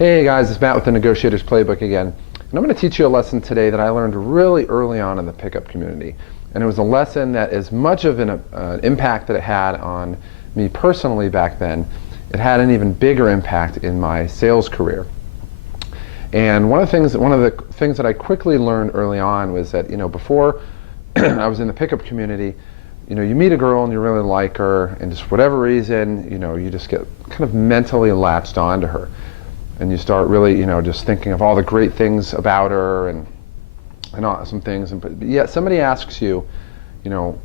Hey guys, it's Matt with the Negotiator's Playbook again. And I'm going to teach you a lesson today that I learned really early on in the pickup community. And it was a lesson that, as much of an impact that it had on me personally back then, it had an even bigger impact in my sales career. And one of the things that I quickly learned early on was that, before I was in the pickup community, you meet a girl and you really like her, and just for whatever reason, you just get kind of mentally latched onto her. And you start really, just thinking of all the great things about her and awesome things. But yet somebody asks you, well,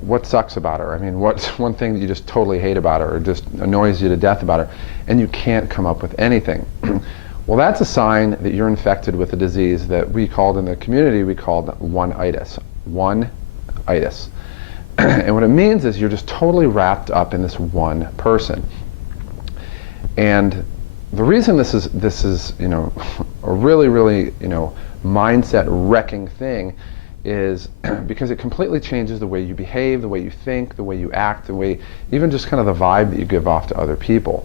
what sucks about her? I mean, what's one thing that you just totally hate about her or just annoys you to death about her? And you can't come up with anything. Well, that's a sign that you're infected with a disease that we called in the community, we called one-itis. One-itis. And what it means is you're just totally wrapped up in this one person. And the reason this is a really mindset wrecking thing is because it completely changes the way you behave, the way you think, the way you act, the way, even just kind of the vibe that you give off to other people.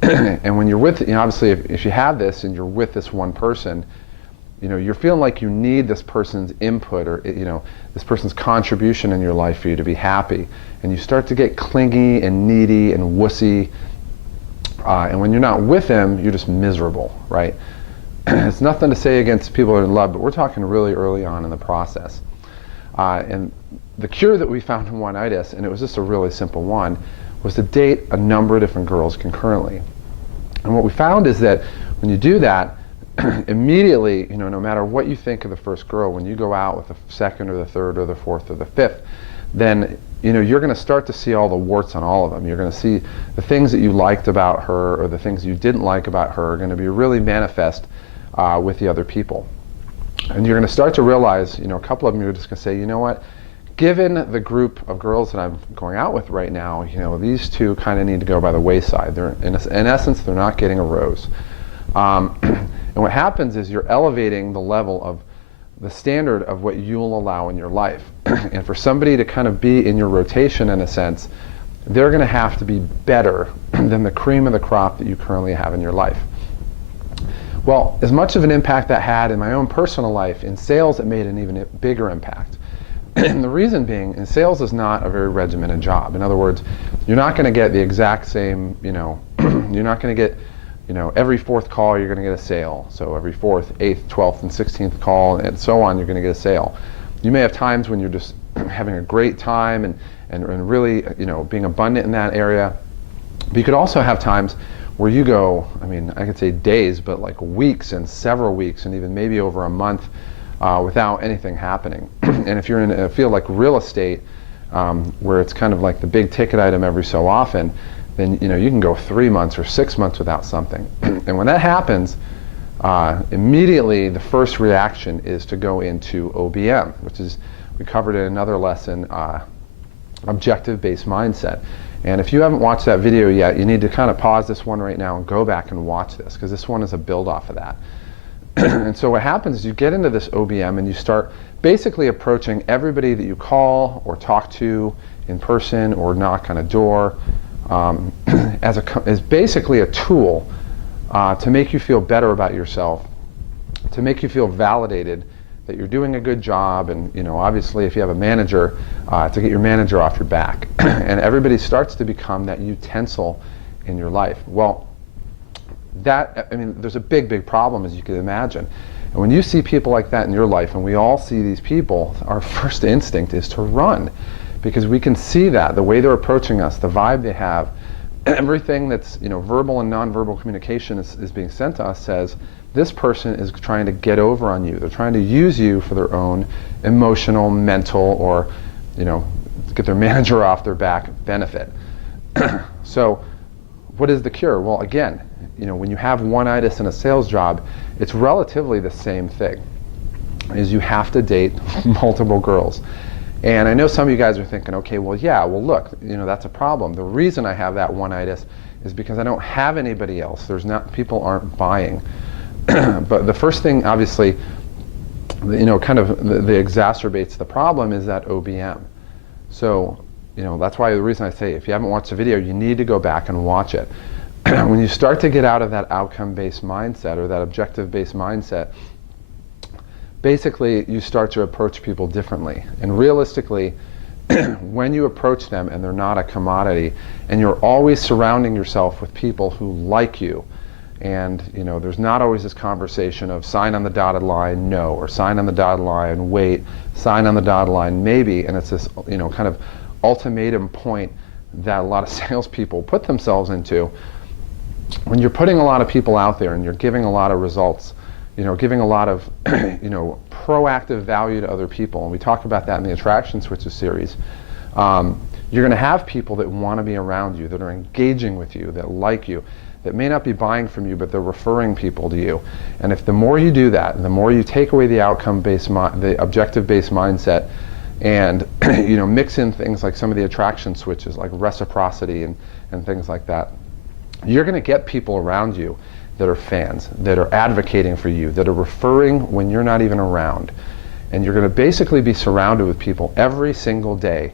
And when you're with, obviously if you have this and you're with this one person, you're feeling like you need this person's input or this person's contribution in your life for you to be happy, and you start to get clingy and needy and wussy. And when you're not with them, you're just miserable, right? It's nothing to say against people who are in love, but we're talking really early on in the process. And the cure that we found in one-itis, and it was just a really simple one, was to date a number of different girls concurrently. And what we found is that when you do that, immediately, no matter what you think of the first girl, when you go out with the second or the third or the fourth or the fifth, then you're going to start to see all the warts on all of them. You're going to see the things that you liked about her or the things you didn't like about her are going to be really manifest with the other people. And you're going to start to realize, a couple of them, you're just going to say, you know what, given the group of girls that I'm going out with right now, these two kind of need to go by the wayside. They're, in essence, they're not getting a rose. And what happens is you're elevating the level of the standard of what you'll allow in your life. And for somebody to kind of be in your rotation, in a sense, they're going to have to be better than the cream of the crop that you currently have in your life. Well, as much of an impact that had in my own personal life, in sales it made an even bigger impact. And the reason being, in sales is not a very regimented job. In other words, you're not going to get the exact same, you're not going to get every fourth call you're going to get a sale. So every fourth, 8th, 12th, and 16th call, and so on, you're going to get a sale. You may have times when you're just having a great time and really, being abundant in that area. But you could also have times where you go, I could say days, but like weeks and several weeks and even maybe over a month without anything happening. And if you're in a field like real estate, where it's kind of like the big ticket item every so often, then you can go 3 months or 6 months without something. And when that happens, immediately the first reaction is to go into OBM, which is, we covered in another lesson, objective-based mindset. And if you haven't watched that video yet, you need to kind of pause this one right now and go back and watch this, because this one is a build off of that. And so what happens is you get into this OBM and you start basically approaching everybody that you call or talk to in person or knock on a door, as basically a tool to make you feel better about yourself, to make you feel validated that you're doing a good job, and obviously if you have a manager, to get your manager off your back. And everybody starts to become that utensil in your life. Well, there's a big problem, as you can imagine. And when you see people like that in your life, and we all see these people, our first instinct is to run. Because we can see that, the way they're approaching us, the vibe they have, everything that's verbal and nonverbal communication is being sent to us says, this person is trying to get over on you. They're trying to use you for their own emotional, mental, or get their manager off their back benefit. So what is the cure? Well, again, when you have one-itis in a sales job, it's relatively the same thing, is you have to date multiple girls. And I know some of you guys are thinking, okay, well, yeah, well, look, that's a problem. The reason I have that one-itis is because I don't have anybody else. People aren't buying. But the first thing, obviously, kind of that exacerbates the problem is that OBM. So, that's why the reason I say, if you haven't watched the video, you need to go back and watch it. when you start to get out of that outcome-based mindset or that objective-based mindset, basically you start to approach people differently. And realistically, when you approach them and they're not a commodity, and you're always surrounding yourself with people who like you, and there's not always this conversation of sign on the dotted line, no, or sign on the dotted line, wait, sign on the dotted line, maybe, and it's this kind of ultimatum point that a lot of salespeople put themselves into. When you're putting a lot of people out there and you're giving a lot of results, giving a lot of proactive value to other people, and we talk about that in the Attraction Switches series, you're going to have people that want to be around you, that are engaging with you, that like you, that may not be buying from you, but they're referring people to you. And if the more you do that, and the more you take away the outcome-based, the objective-based mindset, and mix in things like some of the attraction switches, like reciprocity and things like that, you're going to get people around you that are fans, that are advocating for you, that are referring when you're not even around. And you're going to basically be surrounded with people every single day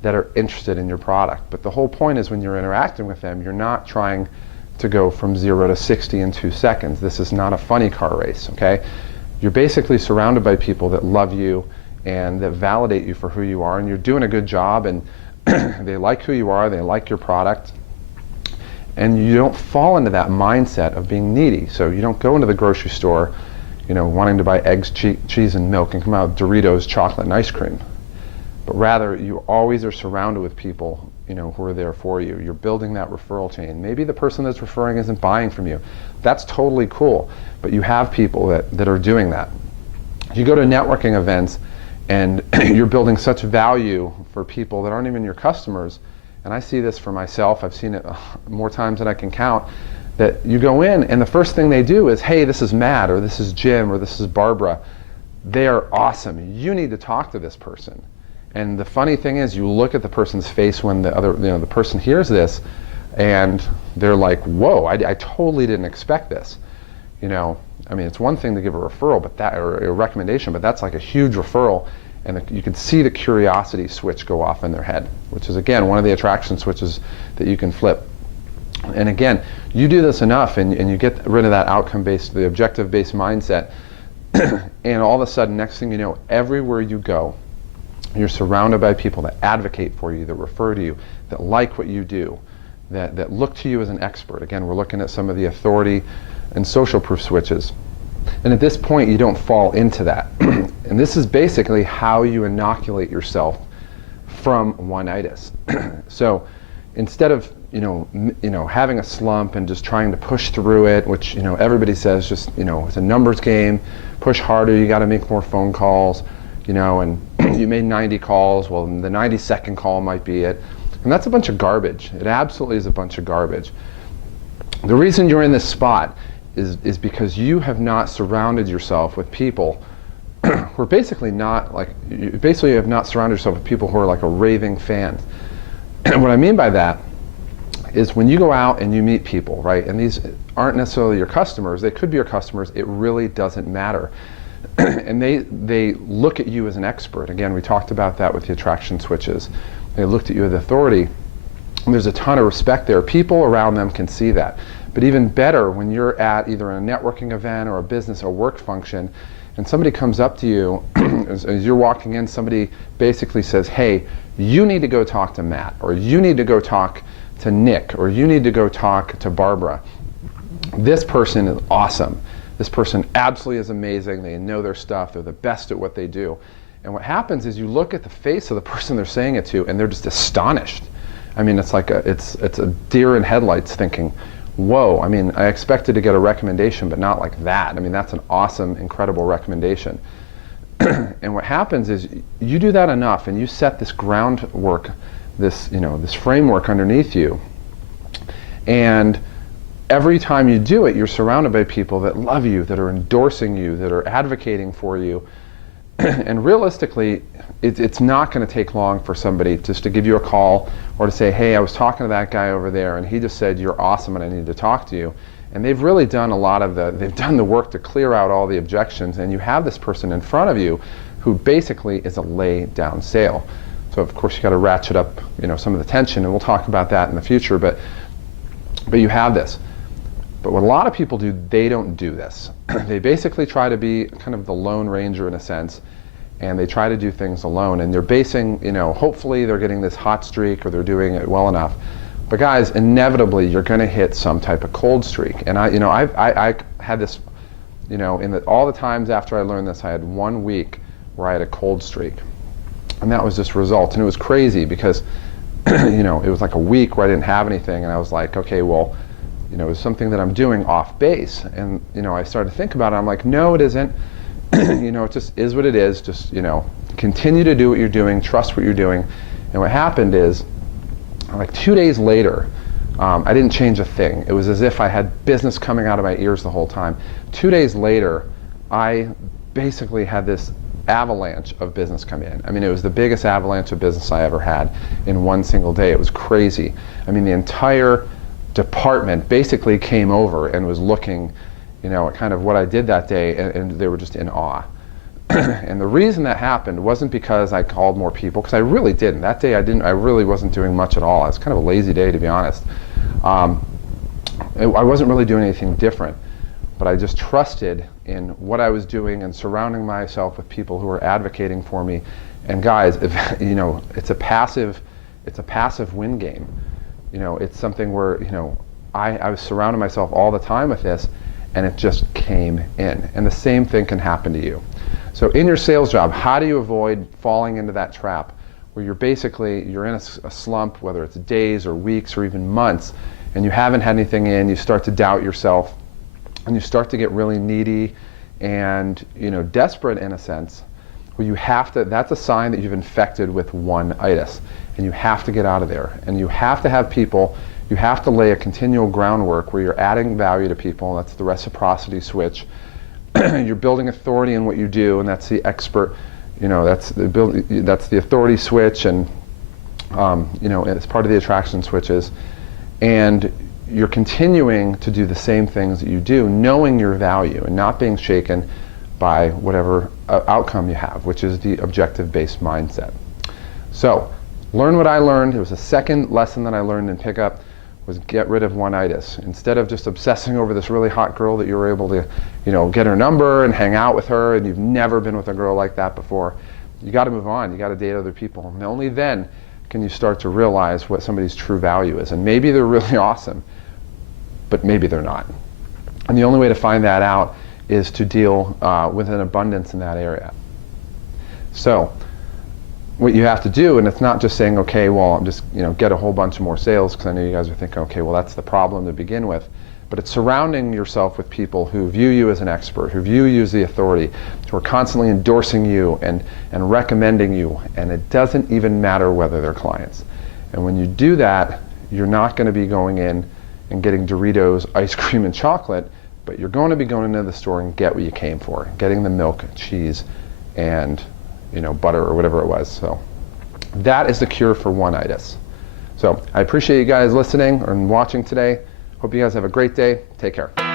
that are interested in your product. But the whole point is when you're interacting with them, you're not trying to go from 0 to 60 in 2 seconds. This is not a funny car race, okay? You're basically surrounded by people that love you and that validate you for who you are, and you're doing a good job, and they like who you are, they like your product, and you don't fall into that mindset of being needy. So you don't go into the grocery store, wanting to buy eggs, cheese, and milk and come out with Doritos, chocolate, and ice cream. But rather, you always are surrounded with people who are there for you. You're building that referral chain. Maybe the person that's referring isn't buying from you. That's totally cool, but you have people that are doing that. You go to networking events and you're building such value for people that aren't even your customers, and I see this for myself, I've seen it more times than I can count, that you go in and the first thing they do is, hey, this is Matt, or this is Jim, or this is Barbara. They are awesome. You need to talk to this person. And the funny thing is, you look at the person's face when the person hears this, and they're like, "Whoa! I totally didn't expect this." I mean, it's one thing to give a referral, or a recommendation, but that's like a huge referral, and you can see the curiosity switch go off in their head, which is again one of the attraction switches that you can flip. And again, you do this enough, and you get rid of that outcome-based, the objective-based mindset, and all of a sudden, next thing you know, everywhere you go, you're surrounded by people that advocate for you, that refer to you, that like what you do, that look to you as an expert. Again, we're looking at some of the authority and social proof switches. And at this point, you don't fall into that. And this is basically how you inoculate yourself from one-itis. So instead of having a slump and just trying to push through it, which everybody says just it's a numbers game, push harder, you got to make more phone calls, and you made 90 calls, well, the 92nd call might be it. And that's a bunch of garbage. It absolutely is a bunch of garbage. The reason you're in this spot is because you have not surrounded yourself with people who are basically not like, you basically have not surrounded yourself with people who are like a raving fan. And what I mean by that is when you go out and you meet people, right, and these aren't necessarily your customers, they could be your customers, it really doesn't matter. And they look at you as an expert. Again, we talked about that with the attraction switches. They looked at you as authority, and there's a ton of respect there. People around them can see that. But even better, when you're at either a networking event or a business or work function, and somebody comes up to you, as you're walking in, somebody basically says, hey, you need to go talk to Matt, or you need to go talk to Nick, or you need to go talk to Barbara. This person is awesome. This person absolutely is amazing. They know their stuff. They're the best at what they do. And what happens is you look at the face of the person they're saying it to, and they're just astonished. I mean, it's like it's a deer in headlights thinking, whoa, I mean, I expected to get a recommendation, but not like that. I mean, that's an awesome, incredible recommendation. And what happens is you do that enough, and you set this groundwork, this framework underneath you, and every time you do it, you're surrounded by people that love you, that are endorsing you, that are advocating for you. And realistically, it's not going to take long for somebody just to give you a call or to say, hey, I was talking to that guy over there, and he just said you're awesome and I need to talk to you. And they've really done they've done the work to clear out all the objections, and you have this person in front of you who basically is a lay down sale. So of course you got to ratchet up some of the tension, and we'll talk about that in the future. But But you have this. But what a lot of people do, they don't do this. They basically try to be kind of the Lone Ranger in a sense, and they try to do things alone, and they're basing, hopefully they're getting this hot streak or they're doing it well enough. But guys, inevitably you're going to hit some type of cold streak. And I had this, all the times after I learned this, I had 1 week where I had a cold streak. And that was just results. And it was crazy because, it was like a week where I didn't have anything, and I was like, okay, well, it's something that I'm doing off base. And, I started to think about it. I'm like, no, it isn't. It just is what it is. Just, continue to do what you're doing, trust what you're doing. And what happened is, like 2 days later, I didn't change a thing. It was as if I had business coming out of my ears the whole time. 2 days later, I basically had this avalanche of business come in. I mean, it was the biggest avalanche of business I ever had in one single day. It was crazy. I mean, the entire department basically came over and was looking, at kind of what I did that day, and they were just in awe. And the reason that happened wasn't because I called more people, because I really didn't. That day I really wasn't doing much at all. It was kind of a lazy day, to be honest. I wasn't really doing anything different, but I just trusted in what I was doing and surrounding myself with people who were advocating for me. And guys, it's a passive win game. It's something where, I was surrounding myself all the time with this, and it just came in. And the same thing can happen to you. So in your sales job, how do you avoid falling into that trap where you're in a slump, whether it's days or weeks or even months, and you haven't had anything in, you start to doubt yourself, and you start to get really needy and desperate in a sense, where that's a sign that you've infected with one-itis, and you have to get out of there. And you have to have people, you have to lay a continual groundwork where you're adding value to people. That's the reciprocity switch. You're building authority in what you do, and that's the expert, that's the authority switch, and it's part of the attraction switches. And you're continuing to do the same things that you do, knowing your value and not being shaken by whatever outcome you have, which is the objective-based mindset. So, learn what I learned. It was the second lesson that I learned in pickup, was get rid of one-itis. Instead of just obsessing over this really hot girl that you were able to, get her number and hang out with her, and you've never been with a girl like that before, you got to move on. You got to date other people. And only then can you start to realize what somebody's true value is. And maybe they're really awesome, but maybe they're not. And the only way to find that out is to deal with an abundance in that area. So what you have to do, and it's not just saying, okay, well, I'm just, get a whole bunch of more sales, because I know you guys are thinking, okay, well, that's the problem to begin with. But it's surrounding yourself with people who view you as an expert, who view you as the authority, who are constantly endorsing you and recommending you, and it doesn't even matter whether they're clients. And when you do that, you're not going to be going in and getting Doritos, ice cream, and chocolate, but you're going to be going into the store and get what you came for, getting the milk, cheese, and butter or whatever it was. So that is the cure for one-itis. So I appreciate you guys listening and watching today. Hope you guys have a great day. Take care.